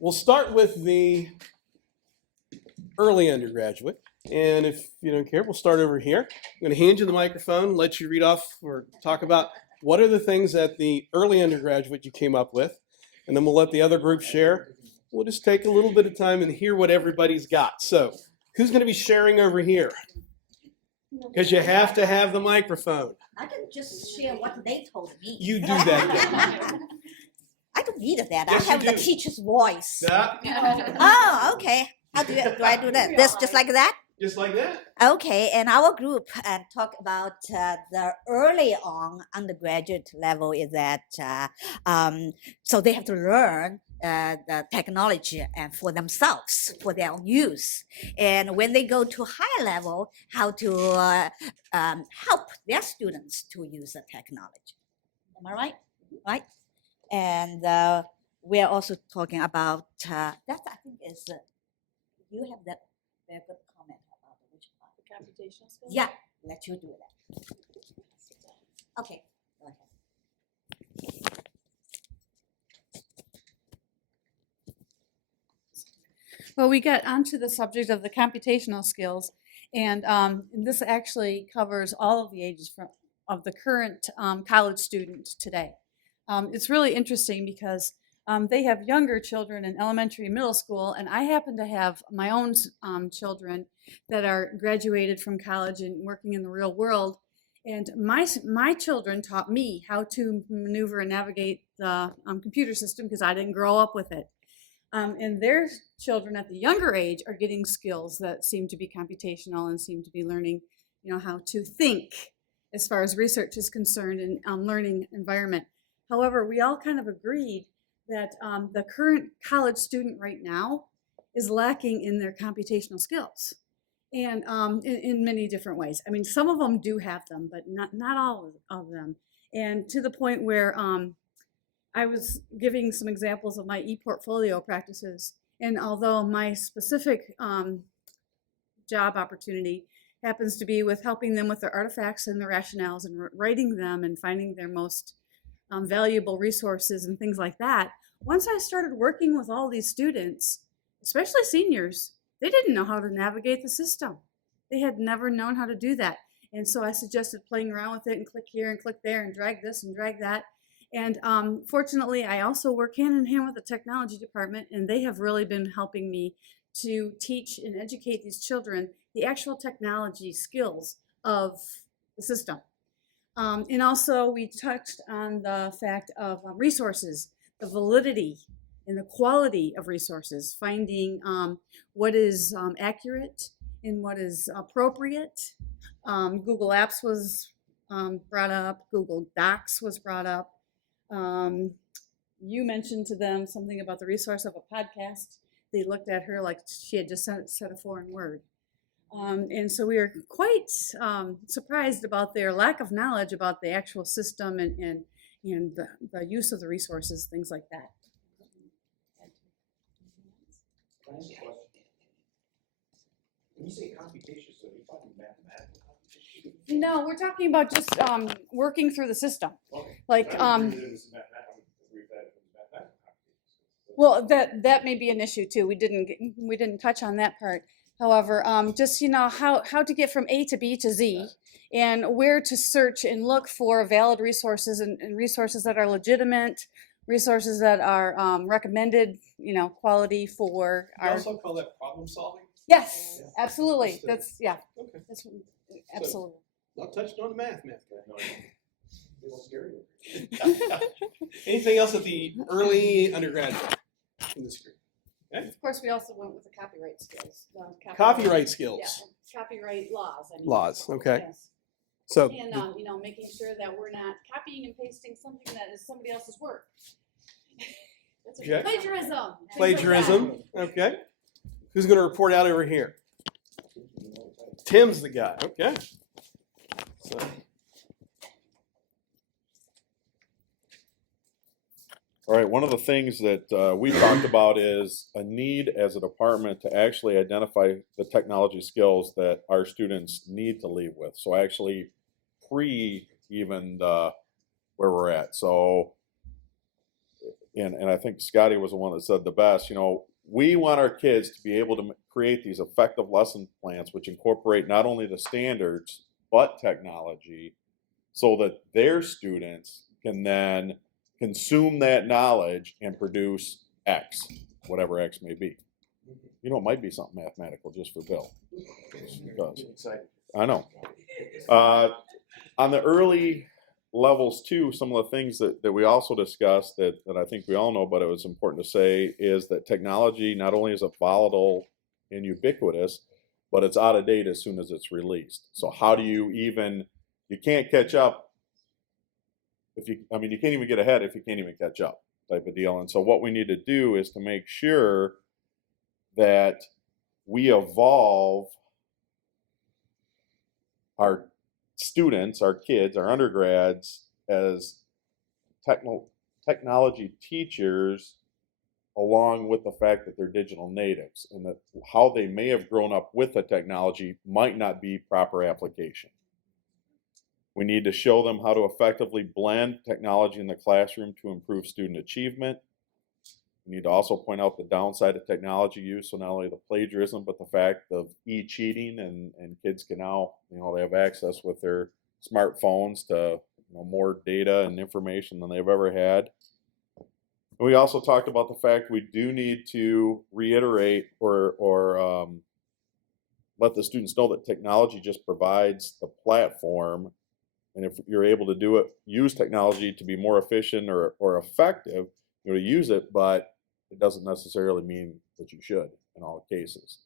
We'll start with the early undergraduate. And if you don't care, we'll start over here. I'm going to hand you the microphone, let you read off or talk about what are the things that the early undergraduate you came up with. And then we'll let the other group share. We'll just take a little bit of time and hear what everybody's got. So who's going to be sharing over here? Because you have to have the microphone. I can just share what they told me. You do that. I don't need that. Yes, I have you the do. teacher's voice. Yeah, Oh, okay. How do I do that? This just like that? just like that. Okay, and our group talk about the early on undergraduate level is that so they have to learn the technology and for themselves for their own use, and when they go to high level, how to help their students to use the technology. Am I right? Right, and we are also talking about that. I think is you have that very good comment about which part. Computational skills? Yeah, let you do that. Okay, go ahead. Well, we get onto the subject of the computational skills, and this actually covers all of the ages of the current college student today. It's really interesting because they have younger children in elementary and middle school, and I happen to have my own children that are graduated from college and working in the real world. And my children taught me how to maneuver and navigate the computer system because I didn't grow up with it. And their children at the younger age are getting skills that seem to be computational and seem to be learning, how to think as far as research is concerned and learning environment. However, we all kind of agreed that the current college student right now is lacking in their computational skills, and in many different ways. I mean, some of them do have them, but not all of them. And to the point where I was giving some examples of my e-portfolio practices, and although my specific job opportunity happens to be with helping them with their artifacts and their rationales and writing them and finding their most valuable resources and things like that, once I started working with all these students, especially seniors, they didn't know how to navigate the system. They had never known how to do that. And so I suggested playing around with it and click here and click there and drag this and drag that. And fortunately, I also work hand in hand with the technology department, and they have really been helping me to teach and educate these children the actual technology skills of the system. And also, we touched on the fact of resources, the validity and the quality of resources, finding what is accurate and what is appropriate. Google Apps was brought up, Google Docs was brought up. You mentioned to them something about the resource of a podcast. They looked at her like she had just said a foreign word. And so we were quite surprised about their lack of knowledge about the actual system and the use of the resources, things like that. When you say computation, so you're talking mathematical computation? No, we're talking about just working through the system. Okay. Like, Well, well, that may be an issue too. We didn't touch on that part. However, just how to get from A to B to Z, and where to search and look for valid resources and resources that are legitimate, resources that are recommended, quality for You our. also call that problem solving? Yes, absolutely. Understood. Okay. That's absolutely. Not touched on the math guy. a little scary. Anything else at the early undergraduate in this group? Of course, we also went with the copyright skills. Copyright skills. Yeah, copyright laws. Laws, okay. Yes. So, And making sure that we're not copying and pasting something that is somebody else's work. That's Okay. plagiarism. things like plagiarism, okay. Who's going to report out over here? Tim's the guy, okay. So, All right, one of the things that we talked about is a need as a department to actually identify the technology skills that our students need to leave with. So actually even where we're at. So and I think Scotty was the one that said the best, we want our kids to be able to create these effective lesson plans which incorporate not only the standards but technology so that their students can then consume that knowledge and produce X, whatever X may be. It might be something mathematical just for Bill. Just because. Excited. I know. On the early levels too, some of the things that we also discussed that I think we all know, but it was important to say, is that technology not only is it volatile and ubiquitous, but it's out of date as soon as it's released. So how do you can't catch up you can't even get ahead if you can't even catch up, type of deal. And so what we need to do is to make sure that we evolve our students, our kids, our undergrads as technology teachers, along with the fact that they're digital natives and that how they may have grown up with the technology might not be proper application. We need to show them how to effectively blend technology in the classroom to improve student achievement. We need to also point out the downside of technology use, so not only the plagiarism, but the fact of e-cheating, and kids can now, they have access with their smartphones to more data and information than they've ever had. And we also talked about the fact we do need to reiterate or let the students know that technology just provides the platform, and if you're able to do it, use technology to be more efficient or effective, to use it, but it doesn't necessarily mean that you should in all cases.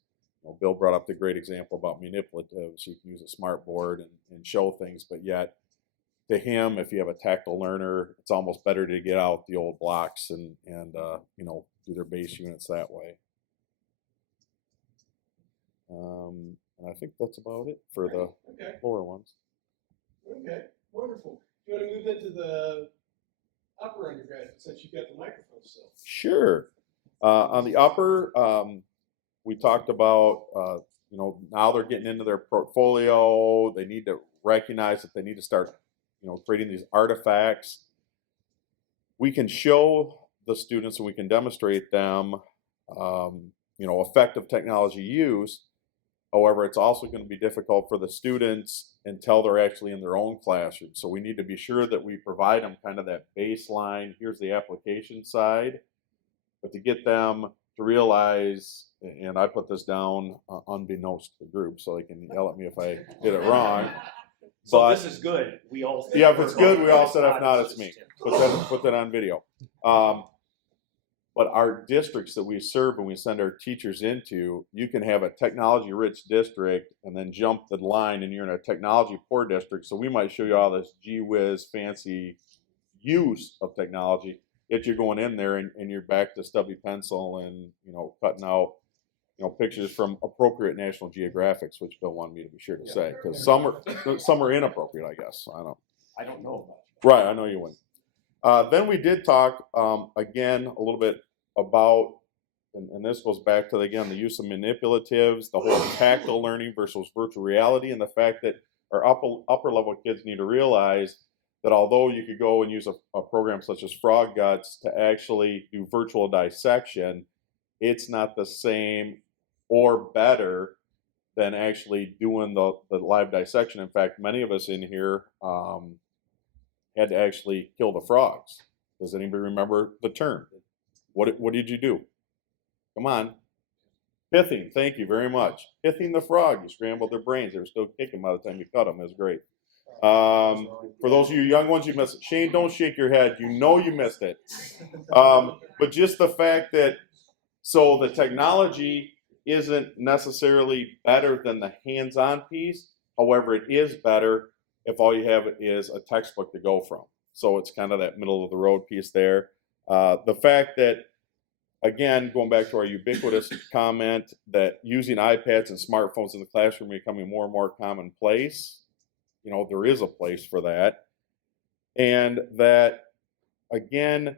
Bill brought up the great example about manipulatives. You can use a smart board and show things, but yet to him, if you have a tactile learner, it's almost better to get out the old blocks and do their base units that way. And I think that's about it for the Okay. lower ones. Okay, wonderful. Do you want to move into the upper undergraduate since you've got the microphone still? Sure. On the upper, we talked about, now they're getting into their portfolio. They need to recognize that they need to start, creating these artifacts. We can show the students and we can demonstrate them, effective technology use. However, it's also going to be difficult for the students until they're actually in their own classroom. So we need to be sure that we provide them kind of that baseline, here's the application side, but to get them to realize, and I put this down unbeknownst to the group, so they can yell at me if I get it wrong. So But this is good. We all yeah, if it's good, we all said, if not, it's me. Put that on video. But our districts that we serve and we send our teachers into, you can have a technology-rich district and then jump the line and you're in a technology-poor district. So we might show you all this gee whiz fancy use of technology, yet you're going in there and you're back to stubby pencil and cutting out pictures from appropriate National Geographics, which Bill wanted me to be sure to say, because some are inappropriate, I guess. I don't know about Right, I know you wouldn't. Then we did talk, again, a little bit about, and this goes back to, again, the use of manipulatives, the whole tactile learning versus virtual reality, and the fact that our upper level kids need to realize that although you could go and use a program such as Frog Guts to actually do virtual dissection, it's not the same or better than actually doing the live dissection. In fact, many of us in here had to actually kill the frogs. Does anybody remember the term? What did you do? Come on. Pithing, thank you very much. Pithing the frog, you scrambled their brains. They were still kicking by the time you cut them. It was great. For those of you young ones, you missed it. Shane, don't shake your head. You know you missed it. But just the fact that, so the technology isn't necessarily better than the hands-on piece. However, it is better if all you have is a textbook to go from. So it's kind of that middle of the road piece there. The fact that, again, going back to our ubiquitous comment, that using iPads and smartphones in the classroom are becoming more and more commonplace. There is a place for that. And that, again,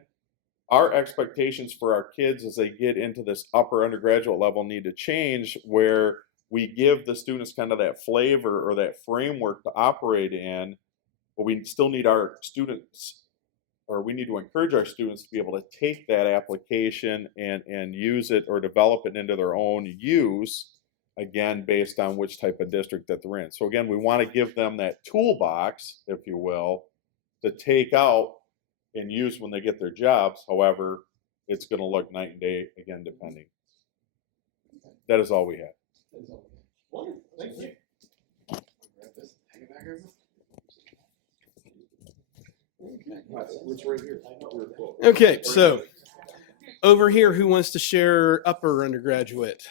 our expectations for our kids as they get into this upper undergraduate level need to change, where we give the students kind of that flavor or that framework to operate in, but we still need our students or we need to encourage our students to be able to take that application and use it or develop it into their own use, again, based on which type of district that they're in. So again, we want to give them that toolbox, if you will, to take out and use when they get their jobs. However, it's going to look night and day, again, depending. That is all we have. Wonderful, thank you. Grab this, hang it back over. It's right here. Okay, so over here, who wants to share upper undergraduate?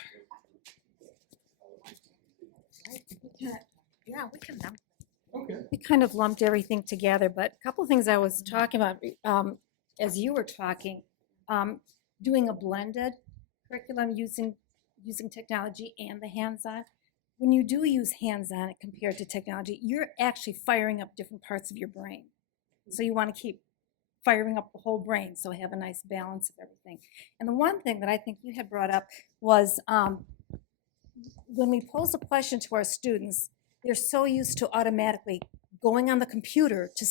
Yeah, we can now. Okay. We kind of lumped everything together, but a couple of things I was talking about as you were talking, doing a blended curriculum using technology and the hands-on. When you do use hands-on compared to technology, you're actually firing up different parts of your brain. So you want to keep firing up the whole brain, so have a nice balance of everything. And the one thing that I think you had brought up was when we pose a question to our students, they're so used to automatically going on the computer to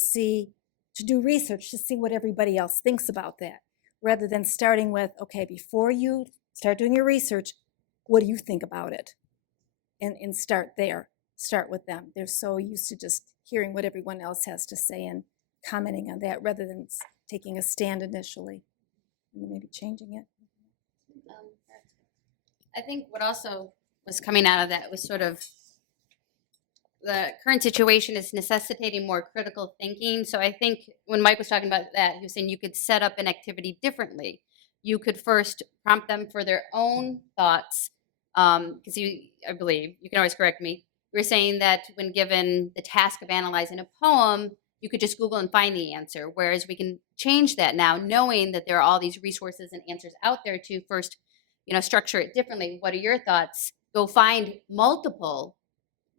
do research, to see what everybody else thinks about that, rather than starting with, okay, before you start doing your research, what do you think about it? And start there, start with them. They're so used to just hearing what everyone else has to say and commenting on that, rather than taking a stand initially and maybe changing it. I think what also was coming out of that was sort of the current situation is necessitating more critical thinking. So I think when Mike was talking about that, he was saying you could set up an activity differently. You could first prompt them for their own thoughts, because I believe, you can always correct me, you were saying that when given the task of analyzing a poem, you could just Google and find the answer, whereas we can change that now, knowing that there are all these resources and answers out there to first, structure it differently. What are your thoughts? Go find multiple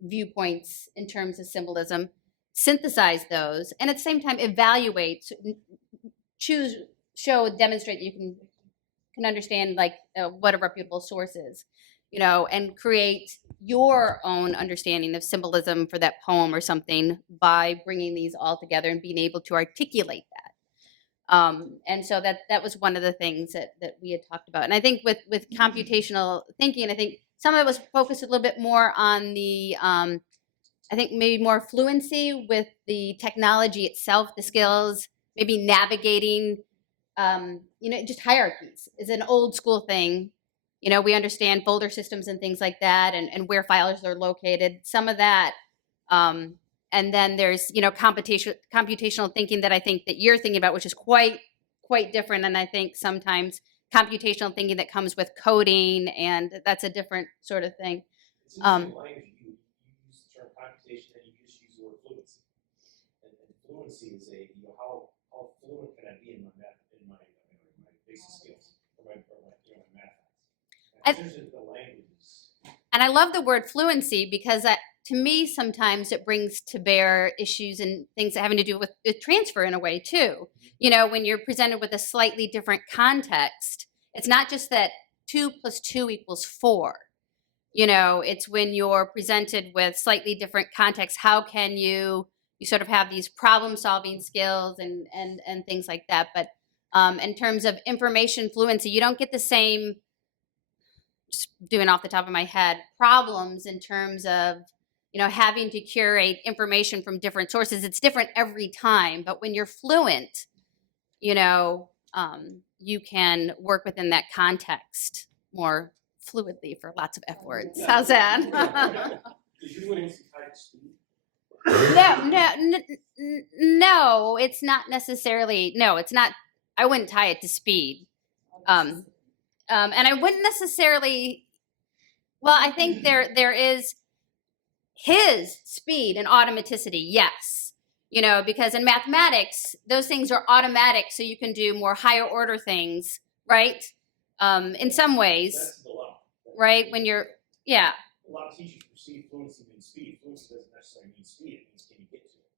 viewpoints in terms of symbolism, synthesize those, and at the same time evaluate, demonstrate that you can understand what a reputable source is, and create your own understanding of symbolism for that poem or something by bringing these all together and being able to articulate that. And so that was one of the things that we had talked about. And I think with computational thinking, I think some of it was focused a little bit more on the, I think maybe more fluency with the technology itself, the skills, maybe navigating, just hierarchies is an old school thing. We understand folder systems and things like that, and where files are located, some of that. And then there's, computational thinking that I think that you're thinking about, which is quite different. And I think sometimes computational thinking that comes with coding, and that's a different sort of thing. It's interesting language. You use the term computation, and you just use the word fluency. And fluency is how fluent can I be in my basic skills, or my math. The language is. And I love the word fluency because to me, sometimes it brings to bear issues and things that having to do with transfer in a way too. When you're presented with a slightly different context, it's not just that 2 + 2 = 4. It's when you're presented with slightly different context, how can you sort of have these problem solving skills and things like that. But in terms of information fluency, you don't get the same, just doing off the top of my head, problems in terms of having to curate information from different sources. It's different every time, but when you're fluent, you can work within that context more fluidly, for lots of F words. How's that? No, it's not necessarily. No, it's not. I wouldn't tie it to speed. And I wouldn't necessarily. Well, I think there is his speed and automaticity. Yes, because in mathematics, those things are automatic, so you can do more higher order things, right? In some ways, That's the dilemma. right? When you're, yeah. A lot of teachers perceive fluency means speed. Fluency doesn't necessarily mean speed. It means can you get to it.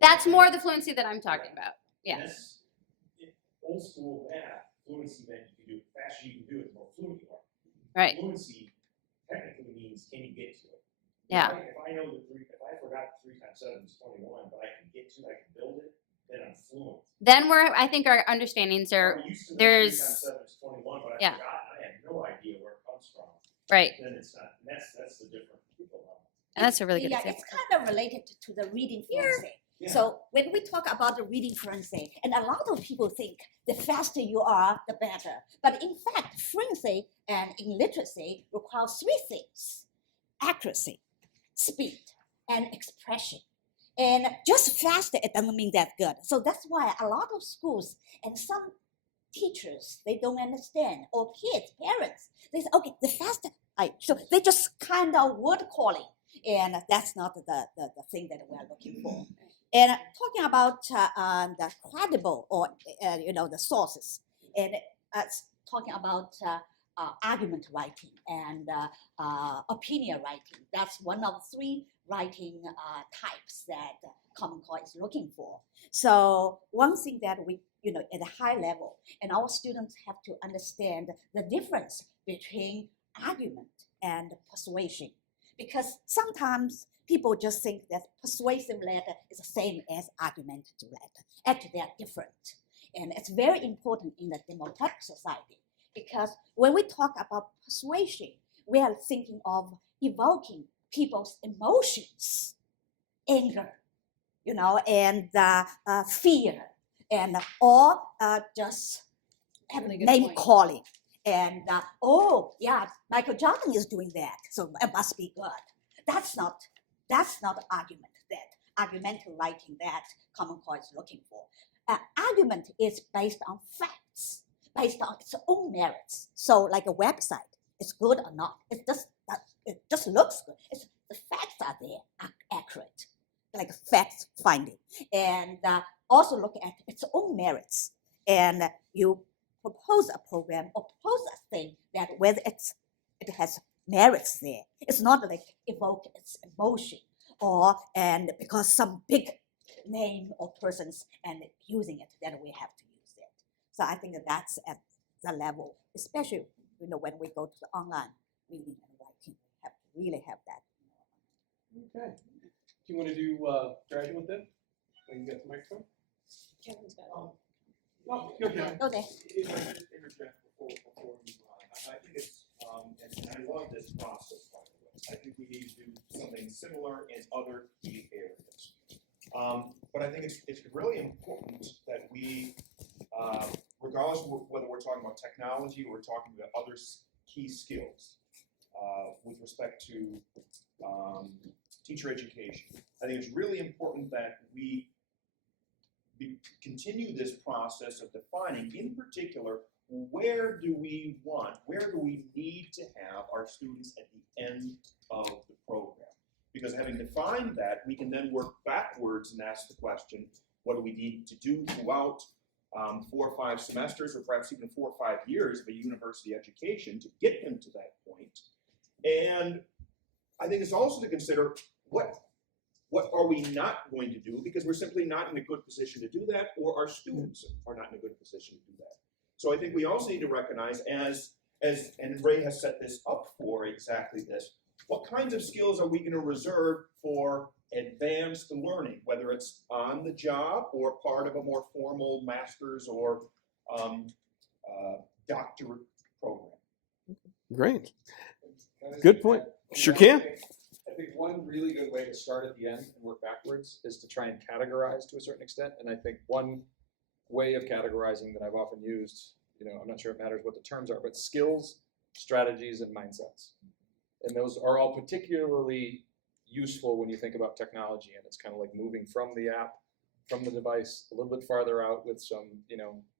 That's more the fluency that I'm talking about. Yeah. Old school math, fluency meant you can do it faster you can do it, the more fluent you are. Right. Fluency technically means can you get to it. Yeah. If I know if I forgot 3 × 7 is 21, but I can get to it, I can build it, then I'm fluent. then I think our understandings are We used to know 3 there's- times 7 is 21, but I yeah. forgot, I had no idea where it comes from. right, Then it's not, and that's the different people level. and that's a really good Yeah, example. it's kind of related to the reading fluency. Yeah. So when we talk about the reading fluency, and a lot of people think the faster you are, the better. But in fact, fluency and in literacy require 3 things: accuracy, speed, and expression. And just faster, it doesn't mean that good. So that's why a lot of schools and some teachers, they don't understand, or kids, parents, they say, okay, the faster, so they just kind of word calling. And that's not the thing that we're looking for. And talking about the credible or the sources, and talking about argument writing and opinion writing. That's one of 3 writing types that Common Core is looking for. So one thing that we, at a high level, and our students have to understand the difference between argument and persuasion. Because sometimes people just think that persuasive letter is the same as argumentative letter. Actually, they are different. And it's very important in a democratic society because when we talk about persuasion, we are thinking of evoking people's emotions, anger, and fear, and or just Really good name point. calling. And oh yeah, Michael Jordan is doing that, so it must be good. That's not argument. That argumental writing that Common Core is looking for. Argument is based on facts, based on its own merits. So like a website, it's good or not. It just looks good. The facts are there, accurate, like fact finding, and also look at its own merits. And you propose a program or propose a thing that whether it has merits there. It's not like evoke its emotion and because some big name or persons and using it, then we have to use it. So I think that's at the level, especially when we go to the online reading and writing, we have to really have that. Okay. Do you want to do graduate then? When you get the microphone? No, go ahead. Go there. If I could interject before we move on, I think it's, and I love this process, by the way. I think we need to do something similar in other key areas. But I think it's really important that we, regardless of whether we're talking about technology or we're talking about other key skills, with respect to teacher education, I think it's really important that we continue this process of defining, in particular, where do we need to have our students at the end of the program? Because having defined that, we can then work backwards and ask the question, what do we need to do throughout 4 or 5 semesters, or perhaps even 4 or 5 years of a university education to get them to that point? And I think it's also to consider what are we not going to do because we're simply not in a good position to do that, or our students are not in a good position to do that. So I think we also need to recognize, and Ray has set this up for exactly this, what kinds of skills are we going to reserve for advanced learning, whether it's on the job or part of a more formal master's or doctorate program. Great. Can I just Good point. add- Sure can. I think one really good way to start at the end and work backwards is to try and categorize to a certain extent. And I think one way of categorizing that I've often used, I'm not sure it matters what the terms are, but skills, strategies, and mindsets. And those are all particularly useful when you think about technology. And it's kind of like moving from the app, from the device, a little bit farther out with some,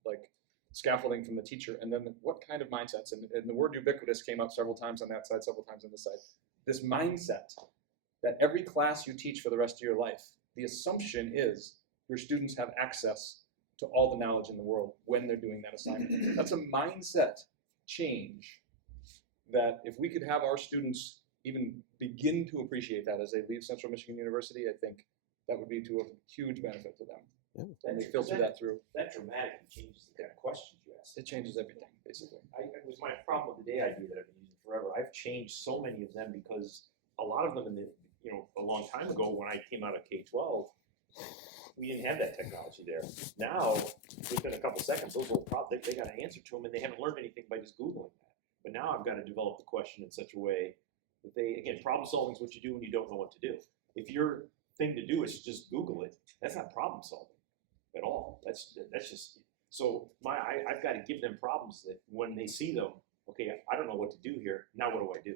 like scaffolding from the teacher. And then what kind of mindsets? And the word ubiquitous came up several times on that side, several times on this side. This mindset that every class you teach for the rest of your life, the assumption is your students have access to all the knowledge in the world when they're doing that assignment. That's a mindset change that if we could have our students even begin to appreciate that as they leave Central Michigan University, I think that would be to a huge benefit to them. Yeah. And they filter that through. That dramatically changes the kind of questions you ask. It changes everything, basically. It was my problem with the day idea that I've been using forever. I've changed so many of them because a lot of them a long time ago when I came out of K-12, we didn't have that technology there. Now, within a couple seconds, those little problems, they got an answer to them, and they haven't learned anything by just Googling that. But now I've got to develop the question in such a way that again, problem solving is what you do when you don't know what to do. If your thing to do is just Google it, that's not problem solving at all. That's just, so I've got to give them problems that when they see them, okay, I don't know what to do here, now what do I do?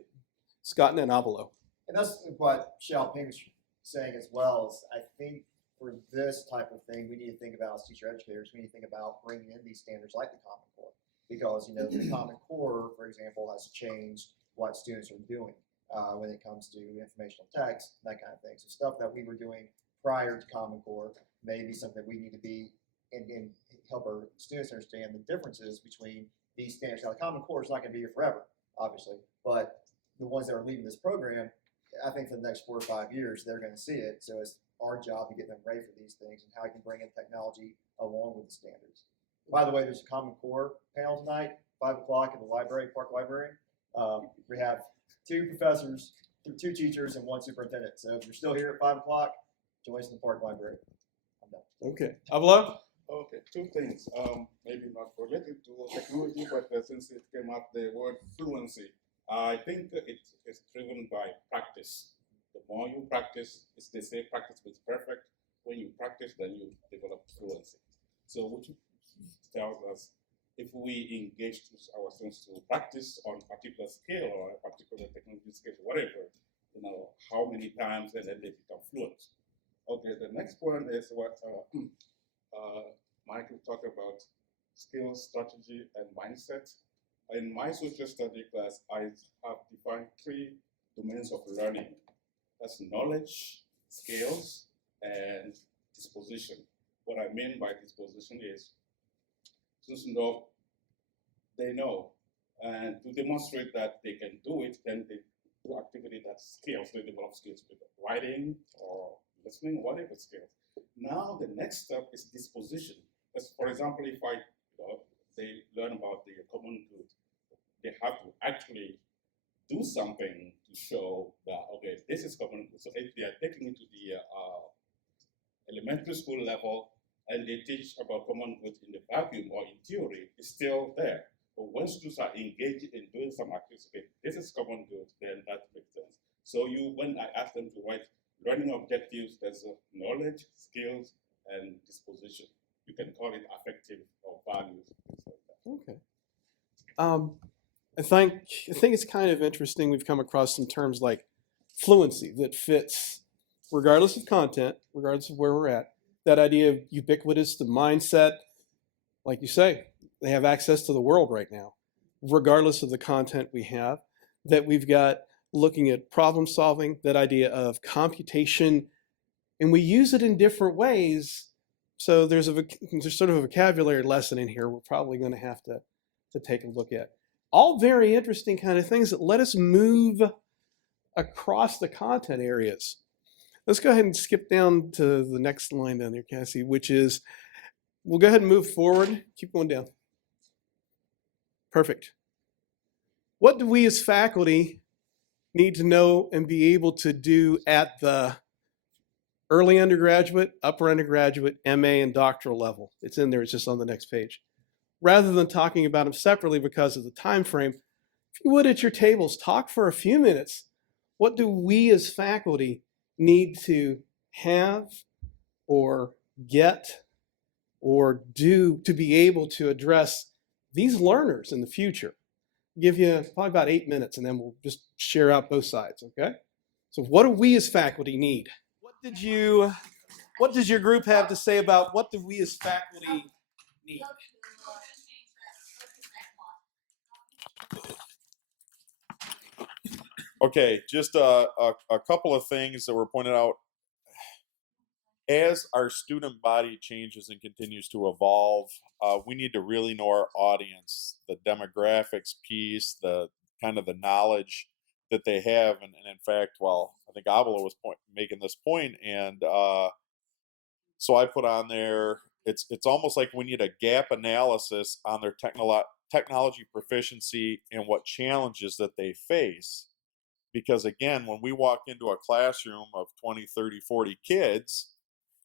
Scott Nanavalo. And that's what Xiaoping was saying as well. Is I think for this type of thing, we need to think about as teacher educators. We need to think about bringing in these standards like the Common Core, because the Common Core, for example, has changed what students are doing when it comes to informational text, that kind of thing. So stuff that we were doing prior to Common Core may be something we need to be and help our students understand the differences between these standards. Now, the Common Core is not going to be here forever, obviously, but the ones that are leading this program, I think for the next 4 or 5 years, they're going to see it. So it's our job to get them ready for these things and how we can bring in technology along with the standards. By the way, there's a Common Core panel tonight, 5 o'clock in the library, Park Library. We have 2 professors, 2 teachers, and 1 superintendent. So if you're still here at 5 o'clock, join us in the Park Library. I'm done. Okay. Avalo? Okay, 2 things. Maybe not related to technology, but since it came up, the word fluency. I think it's driven by practice. The more you practice, they say practice makes perfect. When you practice, then you develop fluency. So which tells us if we engage our students to practice on a particular skill or a particular technology skill, whatever, how many times and then they become fluent. Okay, the next one is what Michael talked about, skills, strategy, and mindset. In my social study class, I have defined 3 domains of learning. That's knowledge, skills, and disposition. What I mean by disposition is students know, they know, and to demonstrate that they can do it, then they do activity that's skills. They develop skills with writing or listening, whatever skills. Now the next step is disposition. As for example, if they learn about the common good, they have to actually do something to show that, okay, this is common good. So if they are taking it to the elementary school level and they teach about common good in the vacuum or in theory, it's still there. But when students are engaged in doing some activities, okay, this is common good, then that makes sense. So when I ask them to write learning objectives, there's knowledge, skills, and disposition. You can call it affective or values, things like that. Okay. I think it's kind of interesting we've come across some terms like fluency that fits regardless of content, regardless of where we're at. That idea of ubiquitous, the mindset, like you say, they have access to the world right now, regardless of the content we have, that we've got looking at problem solving, that idea of computation, and we use it in different ways. So there's sort of a vocabulary lesson in here we're probably going to have to take a look at. All very interesting kind of things that let us move across the content areas. Let's go ahead and skip down to the next line down there, Cassie, which is, we'll go ahead and move forward. Keep going down. Perfect. What do we as faculty need to know and be able to do at the early undergraduate, upper undergraduate, MA, and doctoral level? It's in there, it's just on the next page. Rather than talking about them separately because of the time frame, if you would at your tables, talk for a few minutes. What do we as faculty need to have or get or do to be able to address these learners in the future? I'll give you probably about 8 minutes and then we'll just share out both sides, okay? So what do we as faculty need? What does your group have to say about what do we as faculty need? Okay, just a couple of things that were pointed out. As our student body changes and continues to evolve, we need to really know our audience, the demographics piece, the kind of the knowledge that they have. And in fact, I think Avila was making this point, and so I put on there, it's almost like we need a gap analysis on their technology proficiency and what challenges that they face. Because again, when we walk into a classroom of 20, 30, 40 kids,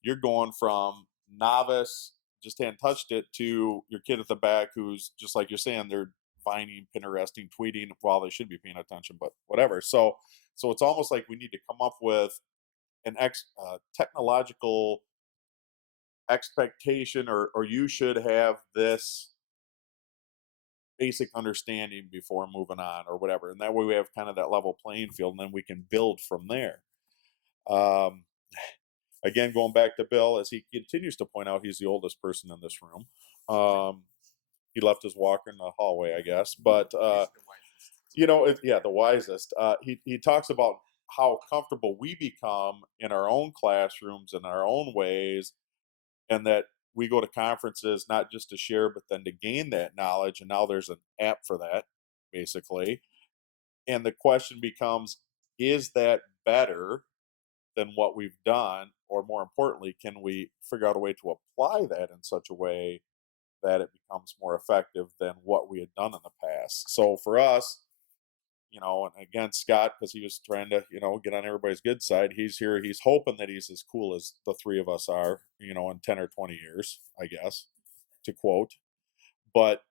you're going from novice, just hadn't touched it, to your kid at the back who's just like you're saying, they're vining, Pinteresting, tweeting while they should be paying attention, but whatever. So it's almost like we need to come up with an technological expectation, or you should have this basic understanding before moving on or whatever, and that way we have kind of that level playing field, and then we can build from there. Again, going back to Bill, as he continues to point out, he's the oldest person in this room. He left his walker in the hallway, I guess, but you know, the wisest. He talks about how comfortable we become in our own classrooms in our own ways, and that we go to conferences not just to share, but then to gain that knowledge. And now there's an app for that, basically. And the question becomes, is that better than what we've done? Or more importantly, can we figure out a way to apply that in such a way that it becomes more effective than what we had done in the past? So for us, you know, and again, Scott, because he was trying to, you know, get on everybody's good side, he's here. He's hoping that he's as cool as the three of us are, you know, in 10 or 20 years, I guess, to quote. But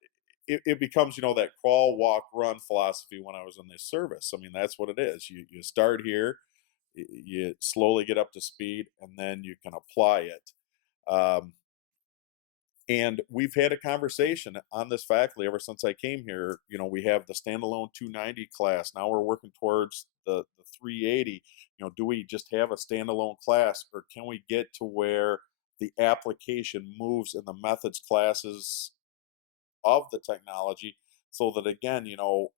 it becomes, you know, that crawl, walk, run philosophy when I was in this service. I mean, that's what it is. You start here, you slowly get up to speed, and then you can apply it. And we've had a conversation on this faculty ever since I came here. You know, we have the standalone 290 class. Now we're working towards the 380. You know, do we just have a standalone class, or can we get to where the application moves in the methods classes of the technology, so that, again, you know,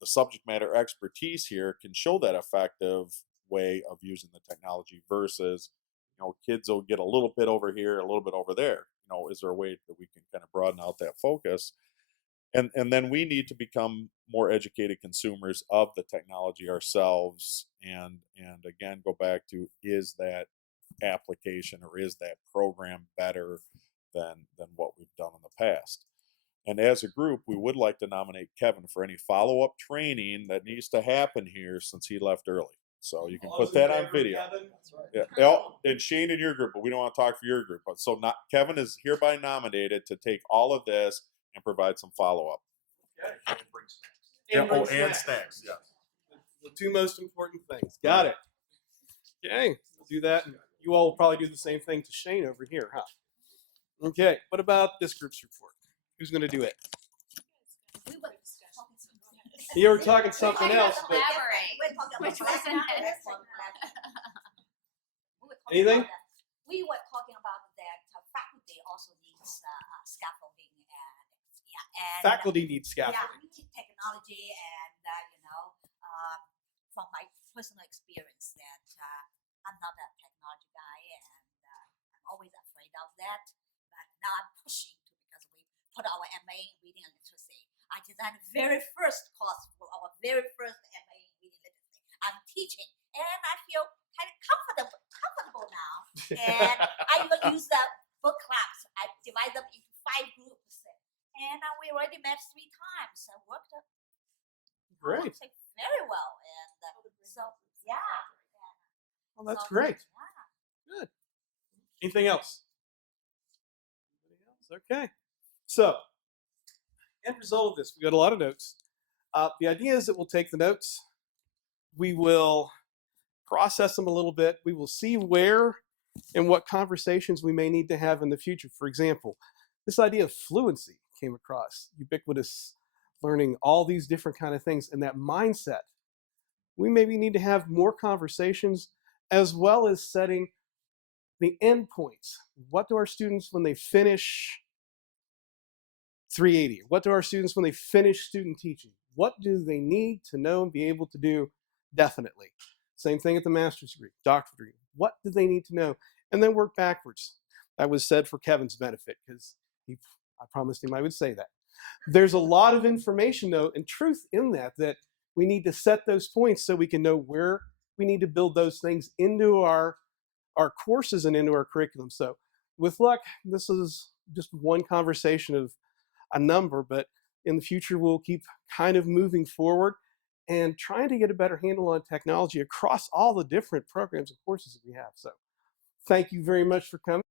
the subject matter expertise here can show that effective way of using the technology versus, you know, kids will get a little bit over here, a little bit over there. You know, is there a way that we can kind of broaden out that focus? And then we need to become more educated consumers of the technology ourselves, and again, go back to, is that application or is that program better than what we've done in the past? And as a group, we would like to nominate Kevin for any follow-up training that needs to happen here, since he left early. So you can put that on video. Yeah. And Shane in your group, but we don't want to talk for your group. But so Kevin is hereby nominated to take all of this and provide some follow-up. And snacks. Yeah. The two most important things. Got it. Okay, we'll do that. You all will probably do the same thing to Shane over here, huh? Okay. What about this group's report? Who's going to do it? You were talking something else, but Which wasn't it? anything? We were talking about that faculty also needs scaffolding and Faculty needs yeah, scaffolding. we need technology, and you know, from my personal experience, that I'm not a technology guy, and I'm always afraid of that. But now I'm pushing to, because we put our MA in reading and literacy. I designed the very first course for our very first MA in reading literacy. I'm teaching, and I feel kind of comfortable now. And I even use the book clubs. I divide them into 5 groups, and we already met 3 times. I worked Great. very well, and so yeah. Well, that's So, great. yeah. Good. Anything else? Anybody else? Okay. So, end result of this, we got a lot of notes. The idea is that we'll take the notes, we will process them a little bit, we will see where and what conversations we may need to have in the future. For example, this idea of fluency came across, ubiquitous learning, all these different kind of things, and that mindset. We maybe need to have more conversations, as well as setting the endpoints. What do our students, when they finish 380, what do our students, when they finish student teaching, what do they need to know and be able to do? Definitely. Same thing at the master's degree, doctorate degree. What do they need to know? And then work backwards. That was said for Kevin's benefit, because I promised him I would say that. There's a lot of information, though, and truth in that we need to set those points so we can know where we need to build those things into our courses and into our curriculum. So with luck, this is just one conversation of a number, but in the future, we'll keep kind of moving forward and trying to get a better handle on technology across all the different programs and courses that we have. So thank you very much for coming.